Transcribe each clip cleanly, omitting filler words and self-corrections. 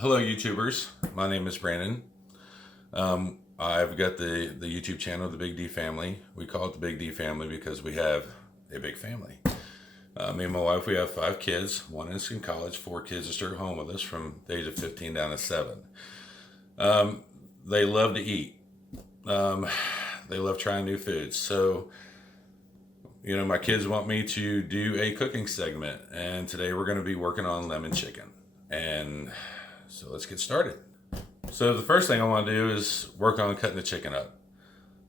Hello, YouTubers. My name is Brandon. I've got the YouTube channel, The Big D Family. We call it The Big D Family because we have a big family. Me and my wife, we have 5 kids. One is in college, 4 kids are still at home with us from the age of 15 down to 7. They love to eat. They love trying new foods. So, my kids want me to do a cooking segment, and today we're going to be working on lemon chicken. And so let's get started. So the first thing I want to do is work on cutting the chicken up.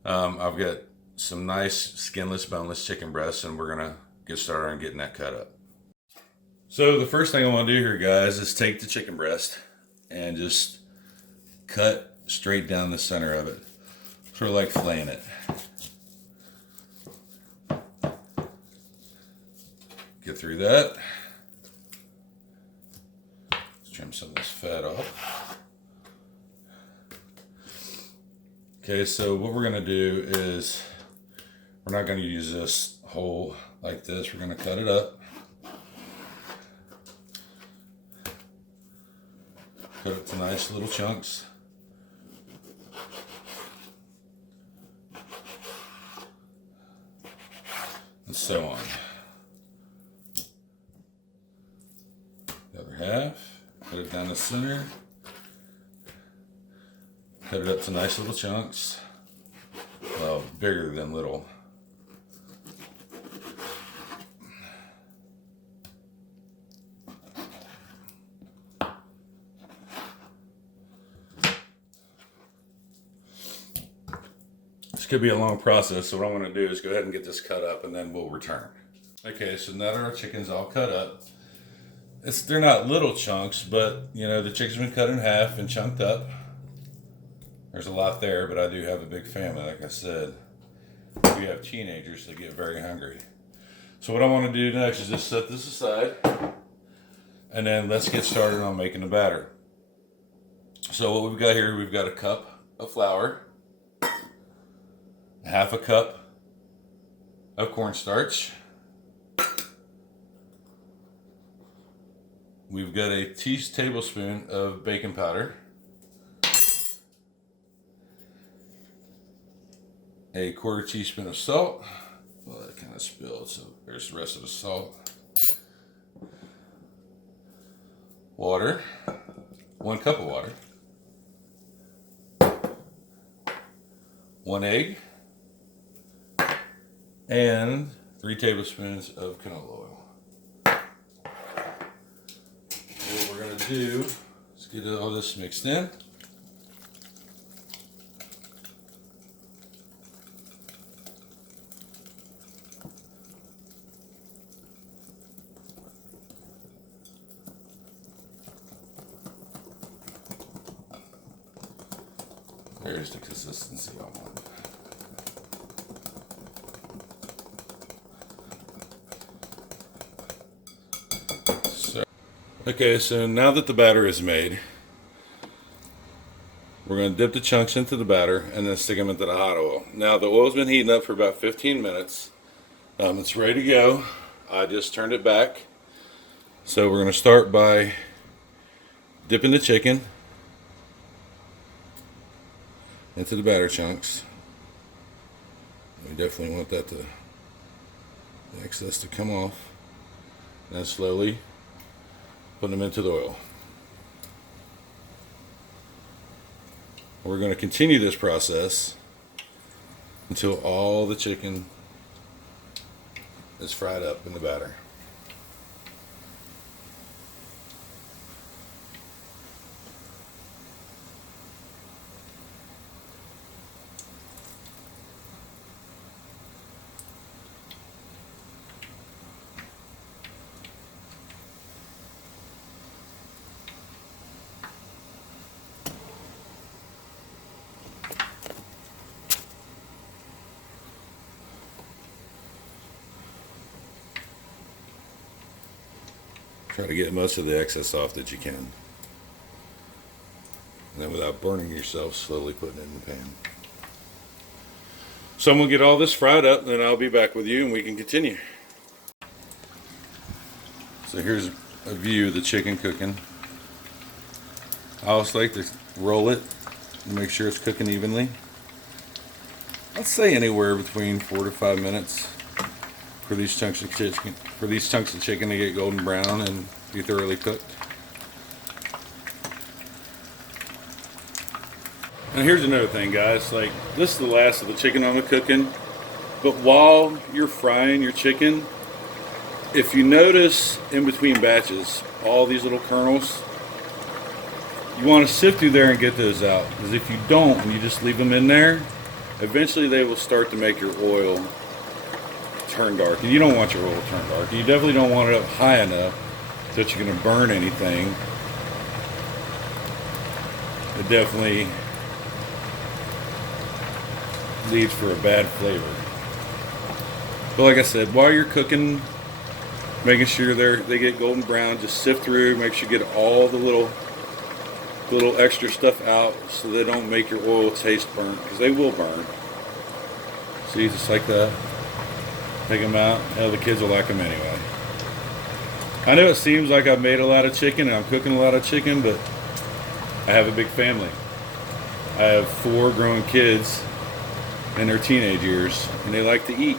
I've got some nice skinless, boneless chicken breasts, and we're gonna get started on getting that cut up. So the first thing I want to do here, guys, is take the chicken breast and just cut straight down the center of it, sort of like filleting it. Get through that. Trim some of this fat off. Okay, so what we're going to do is we're not going to use this whole like this. We're going to cut it up. Cut it to nice little chunks. And so on. The other half. Cut it down the center. Cut it up to nice little chunks. Well, bigger than little. This could be a long process, so what I want to do is go ahead and get this cut up and then we'll return. Okay, so now that our chicken's all cut up, they're not little chunks, but the chicken's been cut in half and chunked up. There's a lot there, but I do have a big family. Like I said, we have teenagers that get very hungry. So what I want to do next is just set this aside, and then let's get started on making the batter. So what we've got here, we've got a cup of flour, half a cup of cornstarch. We've got a tablespoon of baking powder, a 1/4 teaspoon of salt. Well, that kind of spilled, so there's the rest of the salt. Water, 1 cup of water. 1 egg, and 3 tablespoons of canola oil. What we're going to do is get all this mixed in. There's the consistency I want. Okay, so now that the batter is made, we're going to dip the chunks into the batter and then stick them into the hot oil. Now the oil's been heating up for about 15 minutes. It's ready to go. I just turned it back. So we're going to start by dipping the chicken into the batter chunks. We definitely want that the excess to come off. Then slowly put them into the oil. We're going to continue this process until all the chicken is fried up in the batter. Try to get most of the excess off that you can. And then without burning yourself, slowly putting it in the pan. So I'm going to get all this fried up, and then I'll be back with you and we can continue. So here's a view of the chicken cooking. I also like to roll it and make sure it's cooking evenly. I'd say anywhere between 4 to 5 minutes for these chunks of chicken to get golden brown and be thoroughly cooked. And here's another thing, guys. Like, this is the last of the chicken I'm cooking. But while you're frying your chicken, if you notice in between batches all these little kernels, you want to sift through there and get those out. Because if you don't and you just leave them in there, eventually they will start to make your oil turn dark. And you don't want your oil to turn dark. And you definitely don't want it up high enough that you're going to burn anything. It definitely leads for a bad flavor. But like I said, while you're cooking, making sure they get golden brown, just sift through, make sure you get all the little extra stuff out so they don't make your oil taste burnt, because they will burn. See, just like that. Take them out. Hell, the kids will like them anyway. I know it seems like I've made a lot of chicken and I'm cooking a lot of chicken, but I have a big family. I have 4 grown kids in their teenage years, and they like to eat.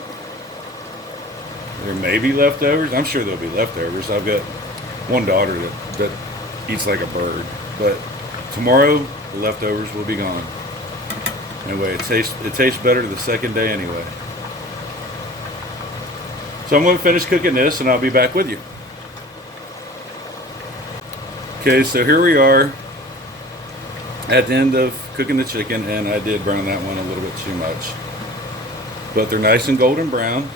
There may be leftovers. I'm sure there'll be leftovers. I've got one daughter that eats like a bird, but tomorrow the leftovers will be gone. Anyway, it tastes better the second day anyway. So I'm going to finish cooking this and I'll be back with you. Okay, so here we are at the end of cooking the chicken, and I did brown that one a little bit too much. But they're nice and golden brown.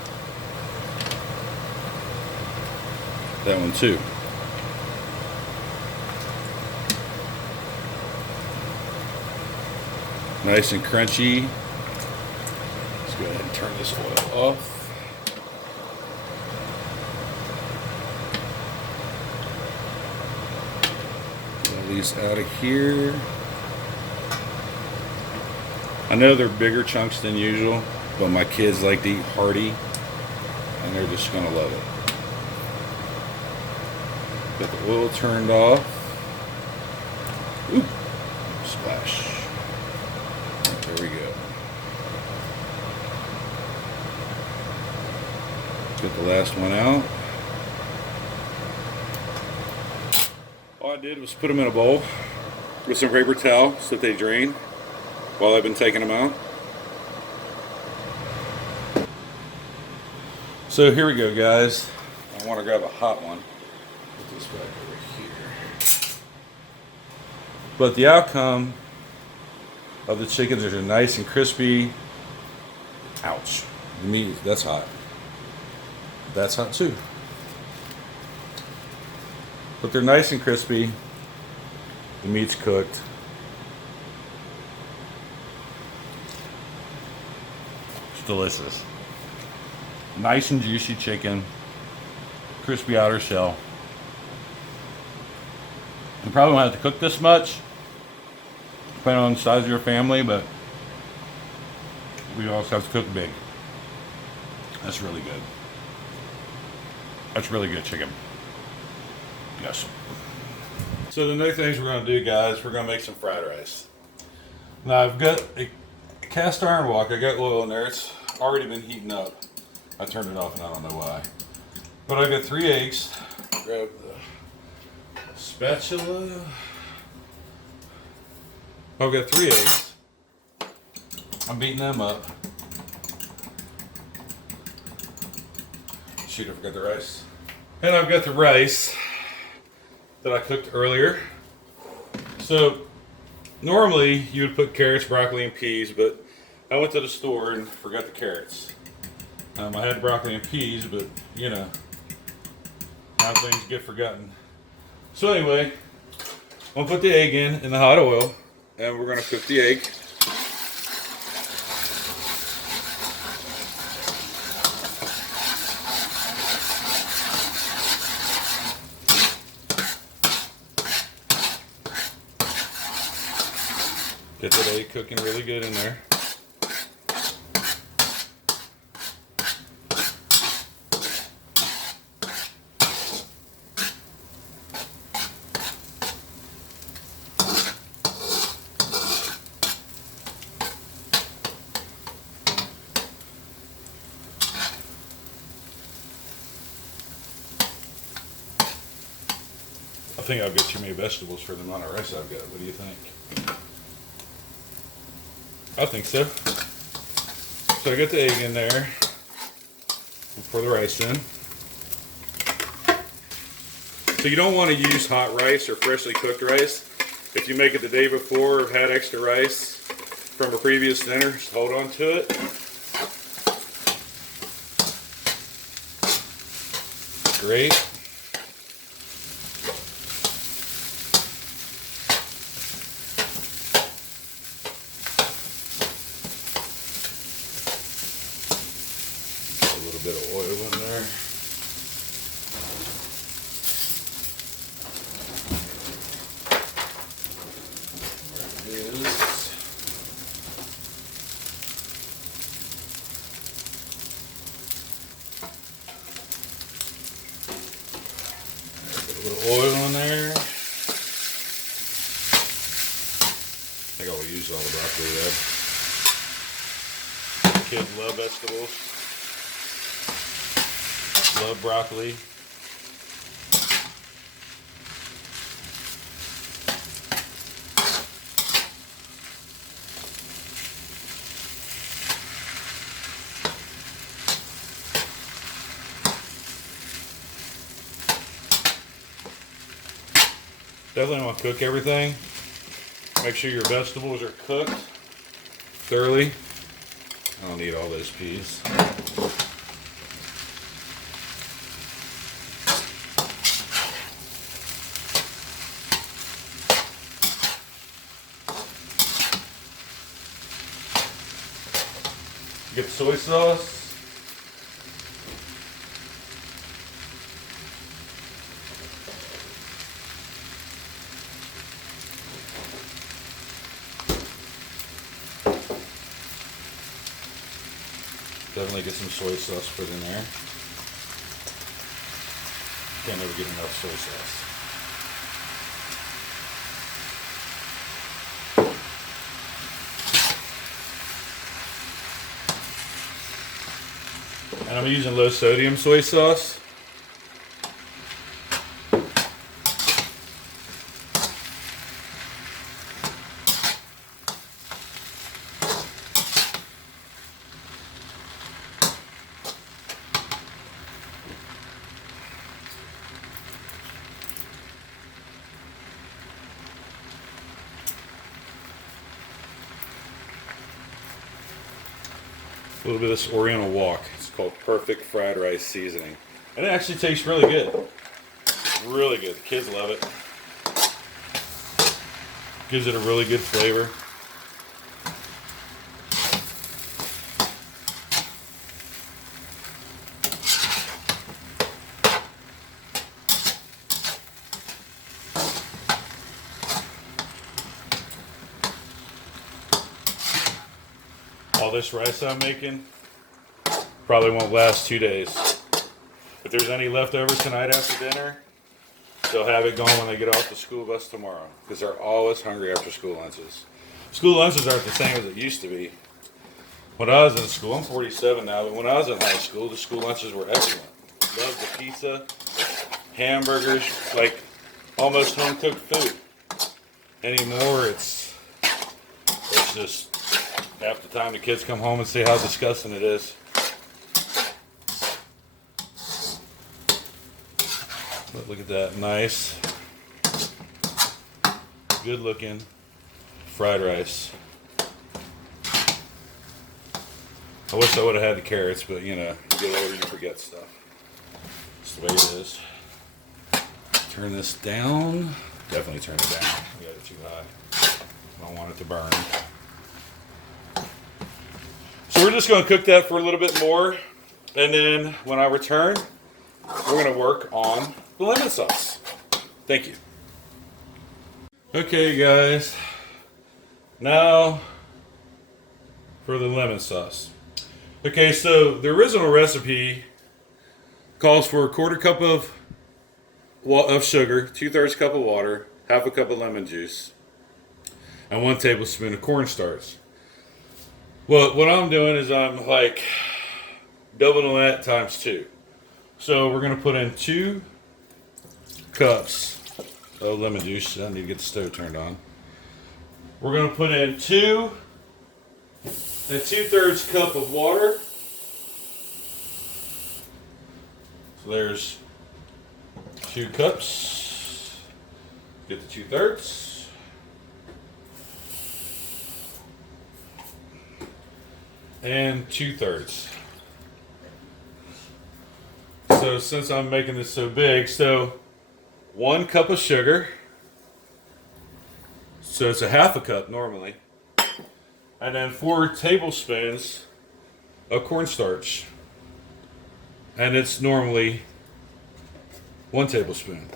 That one too. Nice and crunchy. Let's go ahead and turn this oil off. Get all these out of here. I know they're bigger chunks than usual, but my kids like to eat hearty, and they're just gonna love it. Got the oil turned off. Ooh, splash. There we go. Get the last one out. All I did was put them in a bowl with some paper towel so that they drain while I've been taking them out. So here we go, guys. I want to grab a hot one. Put this back over here. But the outcome of the chickens are nice and crispy. Ouch. The meat, that's hot. That's hot too. But they're nice and crispy. The meat's cooked. It's delicious. Nice and juicy chicken. Crispy outer shell. You probably won't have to cook this much, depending on the size of your family, but we also have to cook big. That's really good. That's really good chicken. Yes. So the next things we're going to do, guys, we're going to make some fried rice. Now I've got a cast iron wok. I got oil in there. It's already been heating up. I turned it off and I don't know why. But I've got 3 eggs. Grab the spatula. I've got 3 eggs. I'm beating them up. Shoot, I forgot the rice. And I've got the rice that I cooked earlier. So normally you would put carrots, broccoli, and peas, but I went to the store and forgot the carrots. I had broccoli and peas, but you know how things get forgotten. So anyway, I'm gonna put the egg in the hot oil, and we're gonna cook the egg. Get that egg cooking really good in there. think I've got too many vegetables for the amount of rice I've got. What do you think? I think so. So I got the egg in there. And pour the rice in. So you don't want to use hot rice or freshly cooked rice. If you make it the day before or had extra rice from a previous dinner, just hold on to it. Great. A little bit of oil in there. There it is. A little oil in there. I think I'll use all the broccoli there. Kids love vegetables. Love broccoli. Definitely want to cook everything. Make sure your vegetables are cooked thoroughly. I don't need all those peas. Get the soy sauce. Definitely get some soy sauce put in there. Can't ever get enough soy sauce. And I'm using low sodium soy sauce. A little bit of this Oriental Wok. It's called Perfect Fried Rice Seasoning. And it actually tastes really good. Really good. The kids love it. Gives it a really good flavor. All this rice I'm making probably won't last 2 days. If there's any leftover tonight after dinner, they'll have it going when they get off the school bus tomorrow, because they're always hungry after school lunches. School lunches aren't the same as it used to be. When I was in school, I'm 47 now, but when I was in high school, the school lunches were excellent. Loved the pizza, hamburgers, like almost home cooked food. Anymore, it's just half the time the kids come home and say how disgusting it is. But look at that, nice, good looking fried rice. I wish I would have had the carrots, but you know, you get older, you forget stuff. That's the way it is. Turn this down. Definitely turn it down. We got it too high. I don't want it to burn. So we're just going to cook that for a little bit more, and then when I return, we're going to work on the lemon sauce. Thank you. Okay, guys. Now for the lemon sauce. Okay, so the original recipe calls for a quarter cup of sugar, 2/3 cup of water, half a cup of lemon juice, and 1 tablespoon of cornstarch. Well, what I'm doing is I'm like doubling that times 2. So we're going to put in 2 cups Oh, lemon juice. I need to get the stove turned on. We're going to put in 2 2/3 cup of water. So there's 2 cups. Get the 2/3. And 2/3. So since I'm making this so big, so 1 cup of sugar. So it's a 1/2 cup normally. And then 4 tablespoons of cornstarch. And it's normally 1 tablespoon.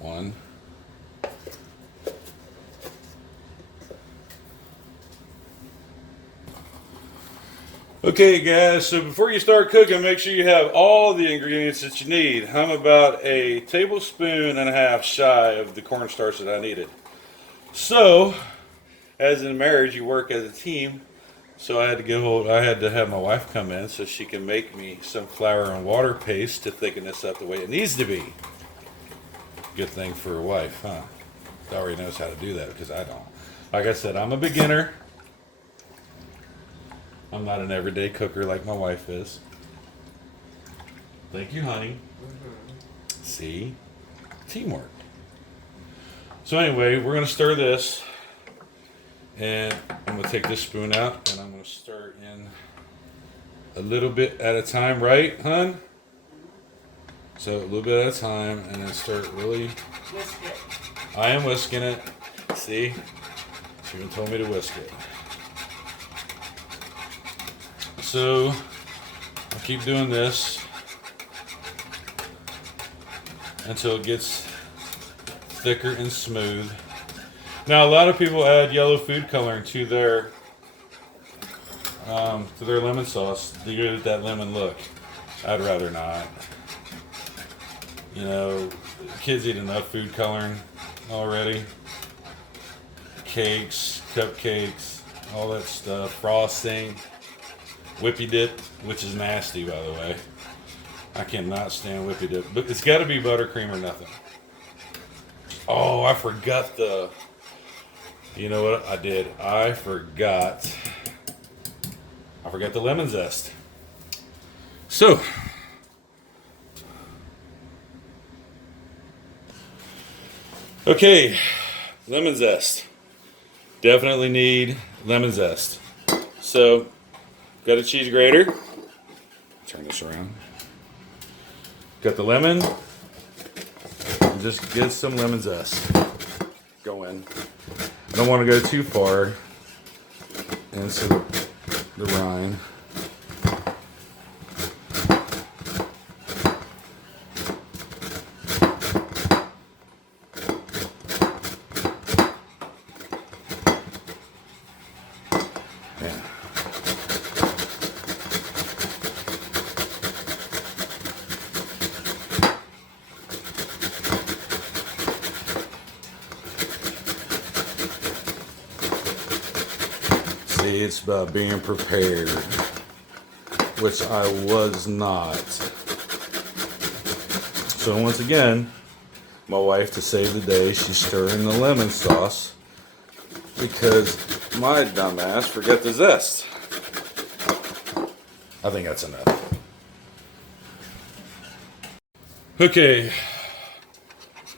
One. Okay guys, so before you start cooking, make sure you have all the ingredients that you need. I'm about 1.5 tablespoons shy of the cornstarch that I needed. So, as in marriage, you work as a team. So I had to have my wife come in so she can make me some flour and water paste to thicken this up the way it needs to be. Good thing for a wife, huh? She already knows how to do that because I don't. Like I said, I'm a beginner. I'm not an everyday cooker like my wife is. Thank you, honey. See? Teamwork. So anyway, we're going to stir this. And I'm going to take this spoon out and I'm going to stir in a little bit at a time, right, hun? So a little bit at a time and then start really... Whisk it. I am whisking it. See? She even told me to whisk it. So I'll keep doing this until it gets thicker and smooth. Now a lot of people add yellow food coloring to their lemon sauce to give it that lemon look. I'd rather not. You know, kids eat enough food coloring already. Cakes, cupcakes, all that stuff, frosting. Whippy dip, which is nasty, by the way. I cannot stand whippy dip. But it's got to be buttercream or nothing. Oh, I forgot the... You know what I did? I forgot the lemon zest. So... Okay, lemon zest. Definitely need lemon zest. So... Got a cheese grater. Turn this around. Got the lemon. And just get some lemon zest. Go in. Don't want to go too far into the rind. It's about being prepared, which I was not. So once again, my wife, to save the day, she's stirring the lemon sauce because my dumbass forgot the zest. I think that's enough. Okay,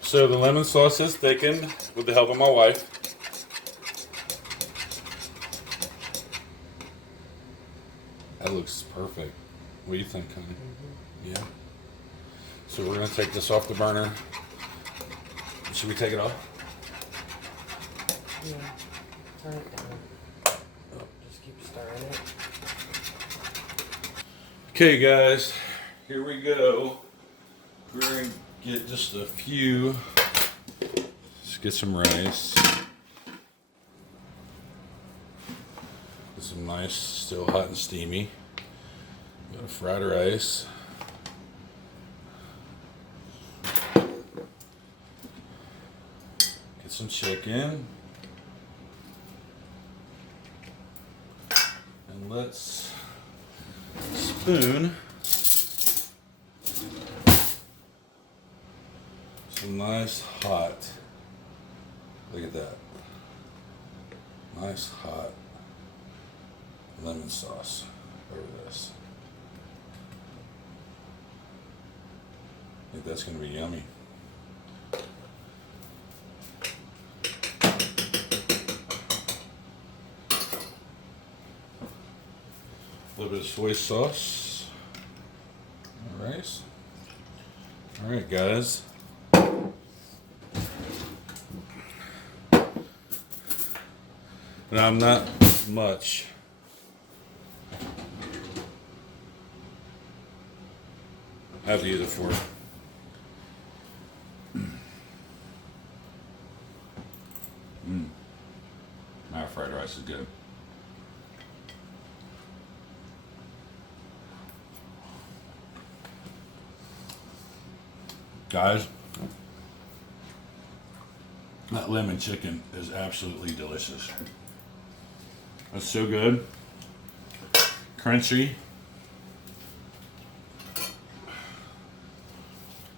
so the lemon sauce is thickened with the help of my wife. That looks perfect. What do you think, honey? Mm-hmm. Yeah. So we're going to take this off the burner. Should we take it off? Yeah. Turn it down. Oh, just keep stirring it. Okay, guys. Here we go. We're going to get just a few. Let's get some rice. Some nice, still hot and steamy. Got a fried rice. Get some chicken. And let's spoon some nice hot, look at that, nice hot lemon sauce over this. I think that's going to be yummy. A little bit of soy sauce. All right, guys. Now I'm not much. I have to use a fork. My fried rice is good. Guys, that lemon chicken is absolutely delicious. It's so good. Crunchy.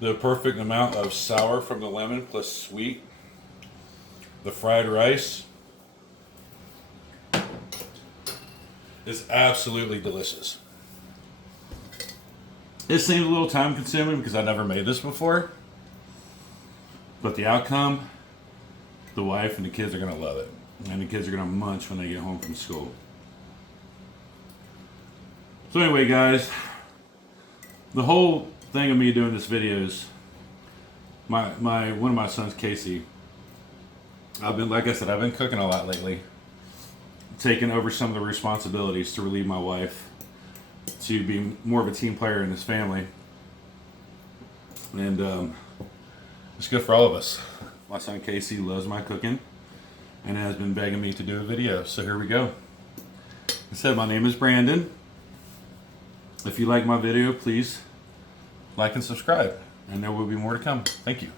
The perfect amount of sour from the lemon plus sweet. The fried rice is absolutely delicious. It seems a little time consuming because I never made this before. But the outcome, the wife and the kids are going to love it. And the kids are going to munch when they get home from school. So anyway, guys, the whole thing of me doing this video is one of my sons, Casey. I've been cooking a lot lately, taking over some of the responsibilities to relieve my wife, to be more of a team player in this family, and it's good for all of us. My son Casey loves my cooking and has been begging me to do a video, so here we go. Like I said, my name is Brandon. If you like my video, please like and subscribe, and there will be more to come. Thank you.